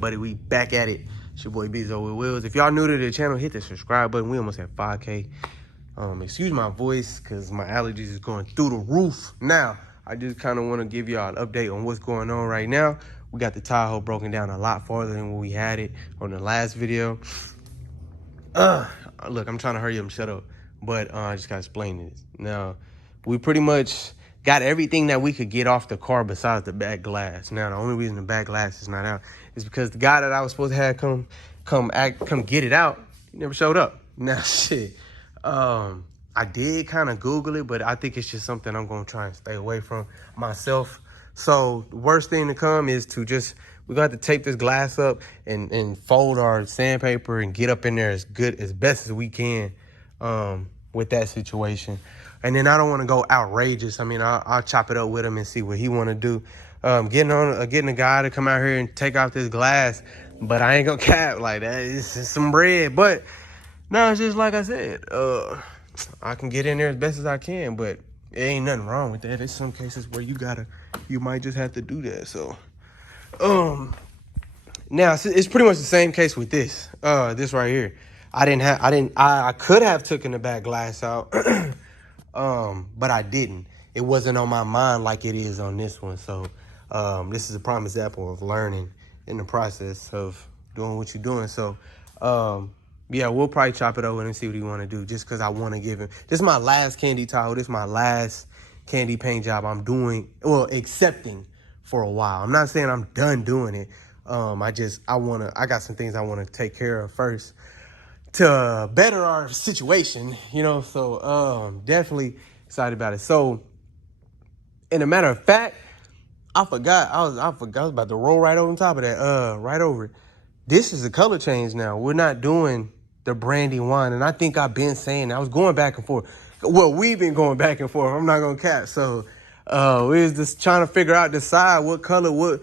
buddy? We back at it. It's your boy Bezo with Wheels. If y'all new to the channel, hit the subscribe button. We almost at 5K. Excuse my voice because my allergies is going through the roof. Now, I just kind of want to give y'all an update on what's going on right now. We got the Tahoe broken down a lot farther than when we had it on the last video. Look, I'm trying to hurry up and shut up, but I just got to explain this. Now, we pretty much got everything that we could get off the car besides the back glass. Now, the only reason the back glass is not out is because the guy that I was supposed to have come get it out, he never showed up. Now, shit, I did kind of Google it, but I think it's just something I'm going to try and stay away from myself. So the worst thing to come is to just, we're going to have to tape this glass up and fold our sandpaper and get up in there as best as we can with that situation. And then I don't want to go outrageous. I mean, I'll chop it up with him and see what he want to do. Getting a guy to come out here and take off this glass, but I ain't gonna cap like that. It's some bread, but no, it's just like I said. I can get in there as best as I can, but it ain't nothing wrong with that. There's some cases where you might just have to do that. So, now it's pretty much the same case with this. This right here. I could have taken the back glass out. But I didn't. It wasn't on my mind like it is on this one. So this is a prime example of learning in the process of doing what you're doing. So yeah, we'll probably chop it over and see what he want to do, just because I want to give him. This is my last candy Tahoe. This is my last candy paint job I'm doing, well, accepting for a while. I'm not saying I'm done doing it. I got some things I want to take care of first to better our situation, you know. So definitely excited about it. So, in a matter of fact, I forgot I was about to roll right over top of that, right over it. This is a color change now. We're not doing the brandy wine, and I think I've been saying, I was going back and forth. Well, we've been going back and forth. I'm not gonna cap. So we was just trying to decide what color what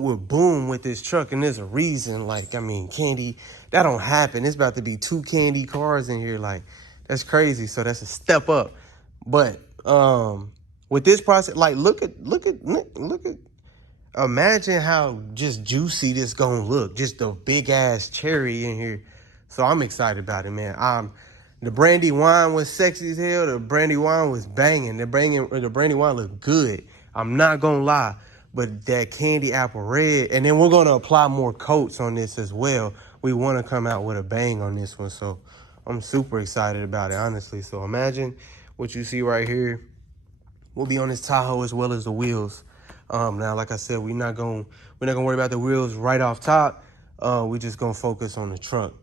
would boom with this truck. And there's a reason. Like, I mean, candy, that don't happen. It's about to be 2 candy cars in here. Like, that's crazy. So that's a step up. But with this process, like, look at imagine how just juicy this gonna look. Just a big ass cherry in here. So I'm excited about it, man. The brandy wine was sexy as hell. The brandy wine was banging. The brandy wine looked good. I'm not gonna lie. But that candy apple red, and then we're gonna apply more coats on this as well. We want to come out with a bang on this one. So I'm super excited about it, honestly. So imagine what you see right here. We'll be on this Tahoe as well as the wheels. Now, like I said, we're not gonna worry about the wheels right off top. We're just gonna focus on the trunk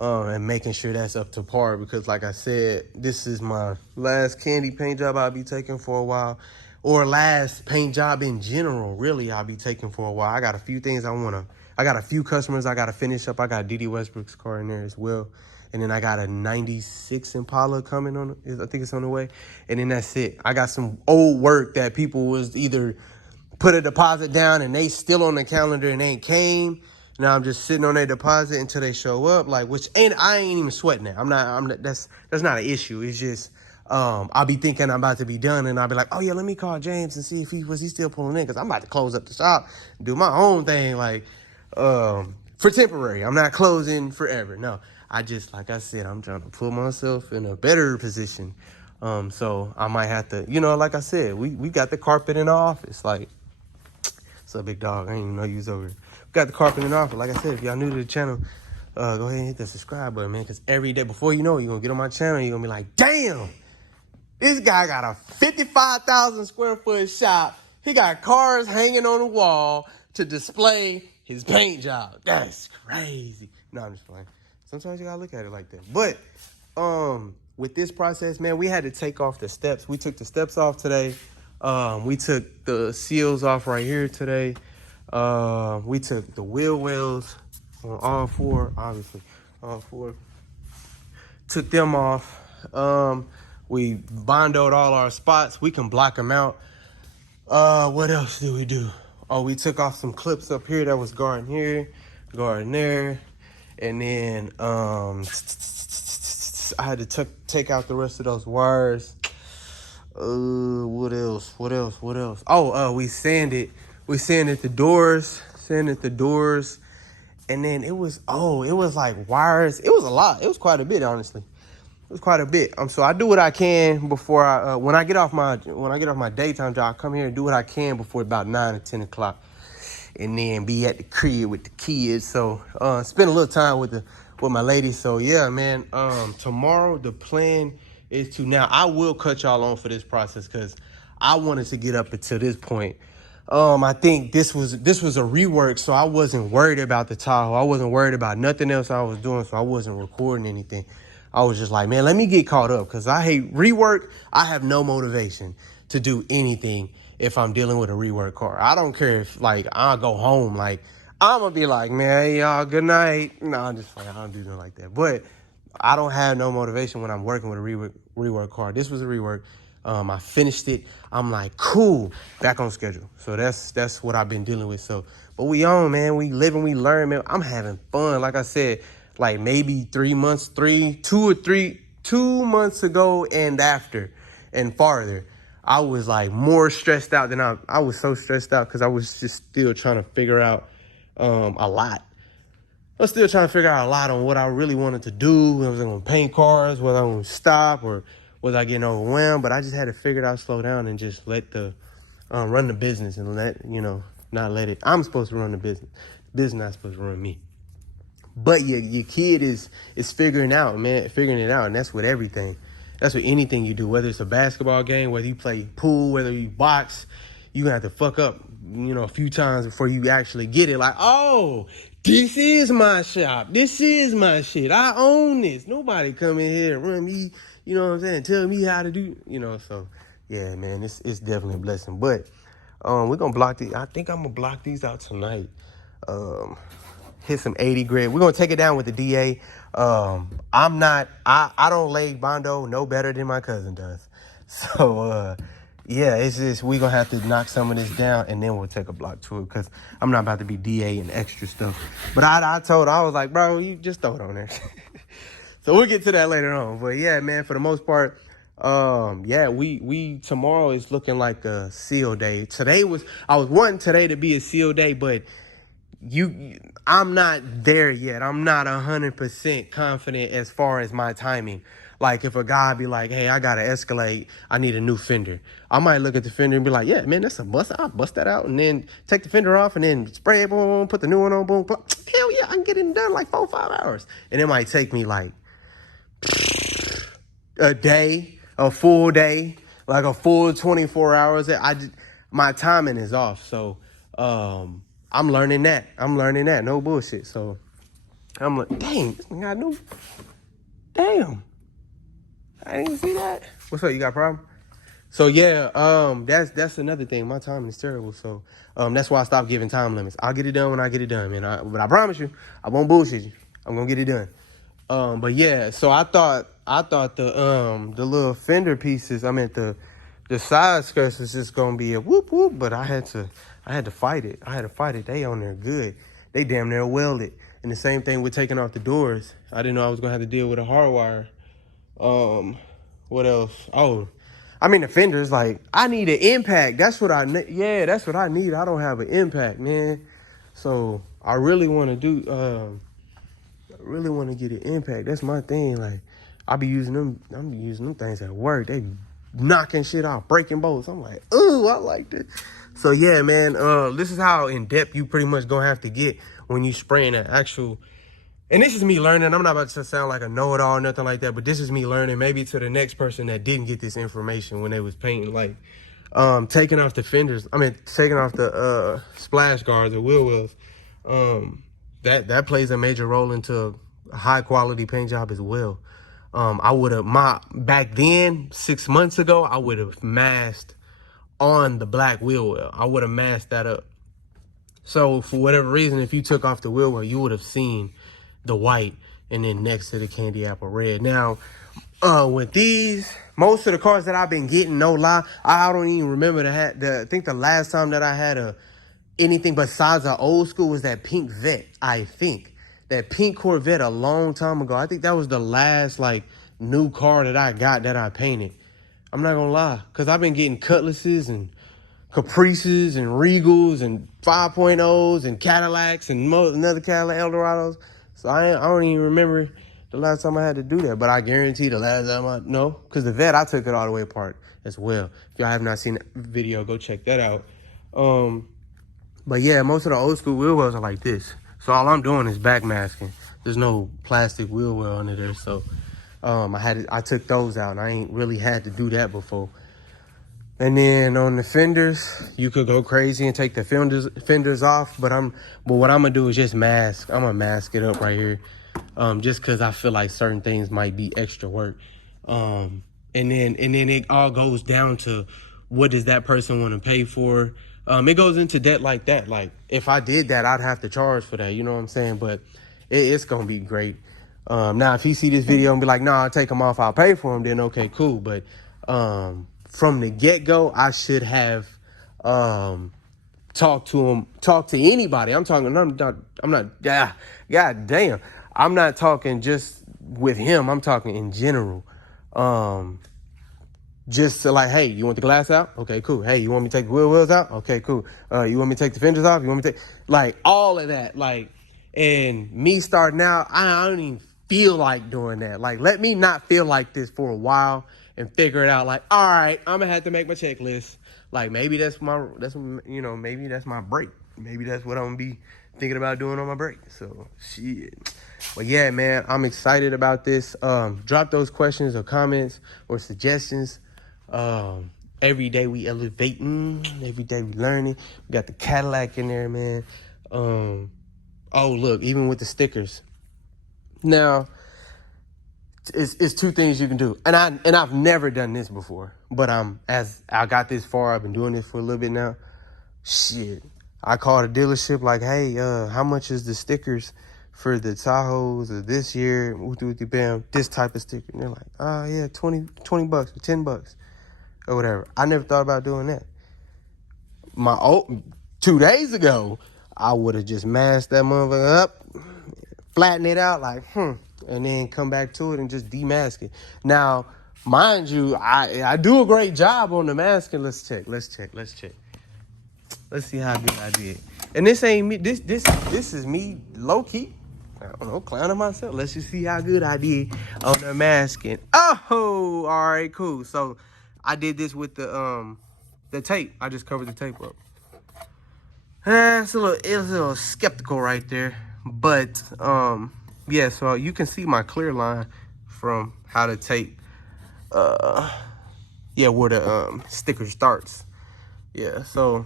and making sure that's up to par, because like I said, this is my last candy paint job I'll be taking for a while, or last paint job in general, really, I'll be taking for a while. I got a few things I got a few customers I gotta finish up. I got Dede Westbrook's car in there as well. And then I got a 96 Impala coming on, I think it's on the way. And then that's it. I got some old work that people was either put a deposit down and they still on the calendar and ain't came. Now I'm just sitting on their deposit until they show up. Like, I ain't even sweating that. I'm not, that's not an issue. It's just, I'll be thinking I'm about to be done, and I'll be like, oh yeah, let me call James and see if he still pulling in, because I'm about to close up the shop, do my own thing, like, for temporary. I'm not closing forever. No, like I said, I'm trying to put myself in a better position. So I might have to, like I said, we got the carpet in the office. Like, it's a big dog. I didn't even know you was over here. We got the carpet in the office. Like I said, if y'all new to the channel, go ahead and hit the subscribe button, man, because every day, before you know it, you're going to get on my channel, you're going to be like, damn, this guy got a 55,000 square foot shop. He got cars hanging on the wall to display his paint job. That's crazy. No, I'm just playing. Sometimes you gotta look at it like that. But with this process, man, we had to take off the steps. We took the steps off today. We took the seals off right here today. We took the wheel wells on all four, obviously. All four. Took them off. We bondoed all our spots. We can block them out. What else did we do? Oh, we took off some clips up here that was guarding here, guarding there. And then I had to take out the rest of those wires. What else? Oh, we sanded the doors. sanded the doors, and then it was like wires. It was a lot. It was quite a bit, honestly. It was quite a bit. So I do what I can before when I get off my daytime job. I come here and do what I can before about 9 or 10 o'clock, and then be at the crib with the kids. So spend a little time with my lady. So yeah, man. Tomorrow the plan is to, now I will cut y'all on for this process because I wanted to get up until this point. I think this was a rework, so I wasn't worried about the Tahoe. I wasn't worried about nothing else I was doing, so I wasn't recording anything. I was just like, man, let me get caught up because I hate rework. I have no motivation to do anything if I'm dealing with a rework car. I don't care if, like, I'll go home. Like, I'm going to be like, man, hey, y'all, good night. No, I'm just like, I don't do nothing like that. But I don't have no motivation when I'm working with a rework car. This was a rework. I finished it. I'm like, cool, back on schedule. So that's what I've been dealing with. So, but we on, man. We live and we learn, man. I'm having fun. Like I said, like maybe 2 months ago and after and farther, I was like more stressed out than I was so stressed out because I was just still trying to figure out a lot. I was still trying to figure out a lot on what I really wanted to do. Was I going to paint cars? Was I going to stop? Or was I getting overwhelmed? But I just had to figure it out, slow down, and just let run the business and not let it. I'm supposed to run the business. The business not supposed to run me. But your kid is figuring it out, and that's with everything. That's with anything you do, whether it's a basketball game, whether you play pool, whether you box. You have to fuck up, a few times before you actually get it. Like, oh, this is my shop. This is my shit. I own this. Nobody come in here and run me, you know what I'm saying, tell me how to do, So, yeah, man, it's definitely a blessing. But we're going to block these. I think I'm going to block these out tonight. Hit some 80 grit. We're going to take it down with the DA. I don't lay Bondo no better than my cousin does. So, yeah, it's just we're going to have to knock some of this down, and then we'll take a block to it because I'm not about to be DA and extra stuff. But I was like, bro, you just throw it on there. So we'll get to that later on. But, yeah, man, for the most part, we tomorrow is looking like a seal day. I was wanting today to be a seal day, but I'm not there yet. I'm not 100% confident as far as my timing. Like if a guy be like, hey, I got to Escalade, I need a new fender. I might look at the fender and be like, yeah, man, that's a bust. I'll bust that out and then take the fender off and then spray it, boom, put the new one on, boom. Hell yeah, I can get it done like 4 or 5 hours. And it might take me like a day, a full day, like a full 24 hours. My timing is off. So, I'm learning that. No bullshit. So I'm like, dang, this one got new. Damn. I didn't see that. What's up? You got a problem? So yeah, that's another thing. My timing is terrible. So that's why I stopped giving time limits. I'll get it done when I get it done, man. But I promise you, I won't bullshit you. I'm gonna get it done. But yeah, so I thought the little fender pieces, the side skirts was just gonna be a whoop whoop, but I had to fight it. They on there good. They damn near welded. And the same thing with taking off the doors. I didn't know I was gonna have to deal with a hard wire. What else? Oh, the fenders, like, I need an impact. That's what I need. Yeah, that's what I need. I don't have an impact, man. So I really want to get an impact. That's my thing. Like, I'm using them things at work. They knocking shit off, breaking bolts. I'm like, ooh, I like this. So yeah, man, this is how in depth you pretty much gonna have to get when you spraying an actual. And this is me learning. I'm not about to sound like a know-it-all or nothing like that, but this is me learning. Maybe to the next person that didn't get this information when they was painting, like taking off the fenders. Taking off the splash guards or wheel wells. That plays a major role into a high quality paint job as well. I would have back then 6 months ago, I would have masked on the black wheel well. I would have masked that up. So for whatever reason, if you took off the wheel well, you would have seen the white and then next to the candy apple red. Now, with these, most of the cars that I've been getting, no lie, I don't even remember I think the last time that I had anything besides an old school was that pink Vet. I think that pink Corvette a long time ago. I think that was the last like new car that I got that I painted. I'm not gonna lie, because I've been getting Cutlasses and Caprices and Regals and 5.0s and Cadillacs and another Cadillac Eldorados. So I don't even remember the last time I had to do that. But I guarantee the last time no, because the Vet, I took it all the way apart as well. If y'all have not seen the video, go check that out. But yeah, most of the old school wheel wells are like this. So all I'm doing is back masking. There's no plastic wheel well under there. So I took those out, and I ain't really had to do that before. And then on the fenders, you could go crazy and take the fenders off. But what I'm gonna do is just mask. I'm gonna mask it up right here, just because I feel like certain things might be extra work. And then it all goes down to what does that person want to pay for. It goes into debt like that. Like if I did that, I'd have to charge for that. You know what I'm saying? But it's gonna be great. Now if he see this video and be like, "Nah, I'll take them off. I'll pay for them," then okay, cool. But from the get-go, I should have talked to anybody. I'm not talking just with him. I'm talking in general. Just to like, hey, you want the glass out? Okay, cool. Hey, you want me to take the wheels out? Okay, cool. You want me to take the fenders off? You want me to take, like, all of that. Like, and me starting out, I don't even feel like doing that. Like, let me not feel like this for a while and figure it out. Like, all right, I'm gonna have to make my checklist. Like, maybe that's my break. Maybe that's what I'm gonna be thinking about doing on my break. So, shit. But yeah, man, I'm excited about this. Drop those questions or comments or suggestions. Every day we elevating, every day we learning. We got the Cadillac in there, man. Oh, look, even with the stickers. Now, it's two things you can do. And I've never done this before. But as I got this far, I've been doing this for a little bit now. Shit. I called a dealership like, hey, how much is the stickers for the Tahoes of this year? Bam, this type of sticker. And they're like, oh yeah, $20 or $10 or whatever. I never thought about doing that. 2 days ago, I would have just masked that motherfucker up, flatten it out like, and then come back to it and just demask it. Now, mind you, I do a great job on the masking. Let's check. Let's see how good I did. And this ain't me. This is me low key. I don't know, clowning myself. Let's just see how good I did on the masking. Oh, all right, cool. So I did this with the tape. I just covered the tape up. It's a little skeptical right there, but yeah. So you can see my clear line from how the tape, where the sticker starts. Yeah. So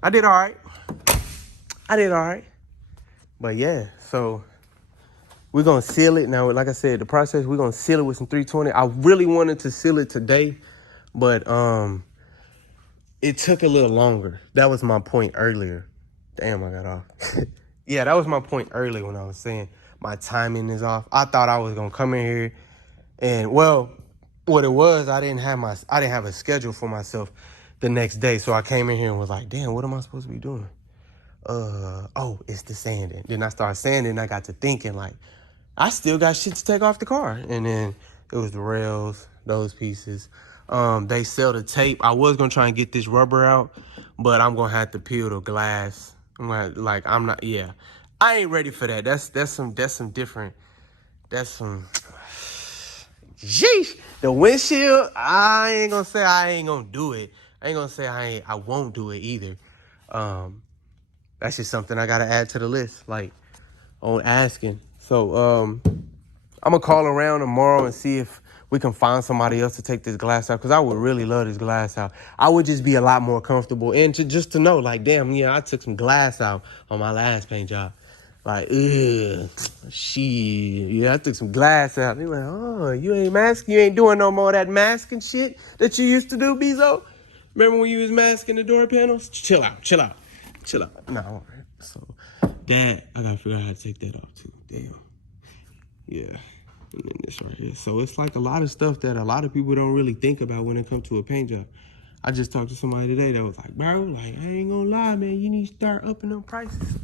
I did all right. But yeah, so we're going to seal it. Now, like I said, the process, we're going to seal it with some 320. I really wanted to seal it today, but it took a little longer. That was my point earlier. Damn, I got off. Yeah, that was my point earlier when I was saying my timing is off. I thought I was going to come in here and, well, what it was, I didn't have a schedule for myself the next day. So I came in here and was like, damn, what am I supposed to be doing? It's the sanding. Then I started sanding and I got to thinking like, I still got shit to take off the car. And then it was the rails, those pieces. They sell the tape. I was gonna try and get this rubber out, but I'm gonna have to peel the glass. I ain't ready for that. That's some different, sheesh. The windshield, I ain't gonna say I ain't gonna do it. I ain't gonna say I won't do it either. That's just something I gotta add to the list, like on asking. So I'm gonna call around tomorrow and see if we can find somebody else to take this glass out, because I would really love this glass out. I would just be a lot more comfortable, and to know, like, damn, yeah, I took some glass out on my last paint job. Like, shit, yeah, I took some glass out. They're like, oh, you ain't masking, you ain't doing no more of that masking shit that you used to do, Bezo? Remember when you was masking the door panels? Chill out. No, all right. So that, I gotta figure out how to take that off too. Damn. Yeah. And then this right here. So it's like a lot of stuff that a lot of people don't really think about when it comes to a paint job. I just talked to somebody today that was like, bro, like, I ain't gonna lie, man, you need to start upping them prices.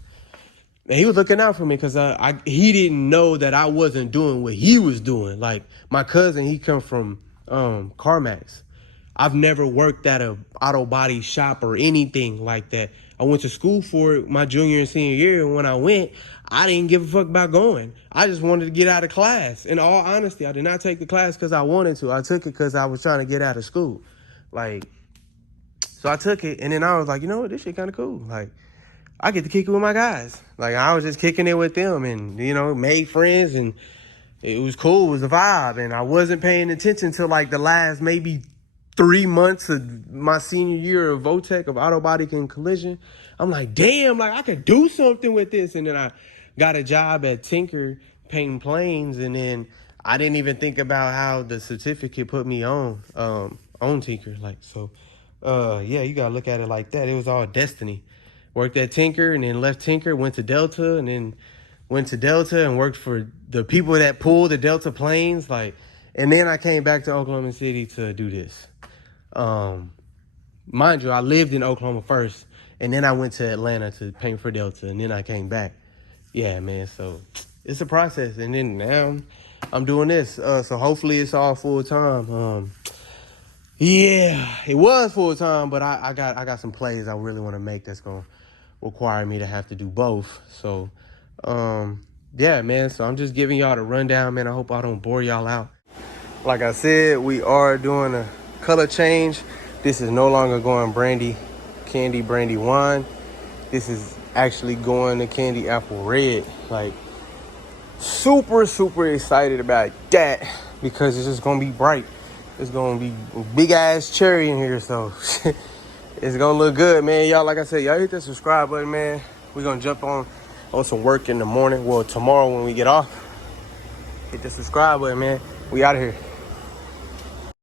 And he was looking out for me because he didn't know that I wasn't doing what he was doing. Like, my cousin, he come from CarMax. I've never worked at a auto body shop or anything like that. I went to school for it my junior and senior year, and when I went, I didn't give a fuck about going. I just wanted to get out of class. In all honesty, I did not take the class because I wanted to. I took it because I was trying to get out of school. Like, so I took it, and then I was like, you know what, this shit kind of cool. Like, I get to kick it with my guys. Like, I was just kicking it with them and, you know, made friends, and it was cool. It was a vibe, and I wasn't paying attention until like the last maybe 3 months of my senior year of VOTEC, of autobody and collision. I'm like, damn, like I could do something with this. And then I got a job at Tinker painting planes, and then I didn't even think about how the certificate put me on Tinker. Like, so yeah, you gotta look at it like that. It was all destiny. Worked at Tinker and then left Tinker, went to Delta, and then went to Delta and worked for the people that pull the Delta planes. Like, and then I came back to Oklahoma City to do this. Mind you, I lived in Oklahoma first, and then I went to Atlanta to paint for Delta, and then I came back. Yeah, man, so it's a process. And then now I'm doing this. So hopefully it's all full time. Yeah, it was full time, but I got some plays I really want to make that's gonna require me to have to do both. So yeah, man, so I'm just giving y'all the rundown, man. I hope I don't bore y'all out. Like I said, we are doing a color change. This is no longer going candy brandy wine. This is actually going to candy apple red. Like, super excited about that because it's just gonna be bright. It's gonna be a big ass cherry in here, so it's gonna look good, man. Y'all, like I said, y'all hit that subscribe button, man. We're gonna jump on some work in the morning. Well, tomorrow when we get off, hit the subscribe button, man. We out of here.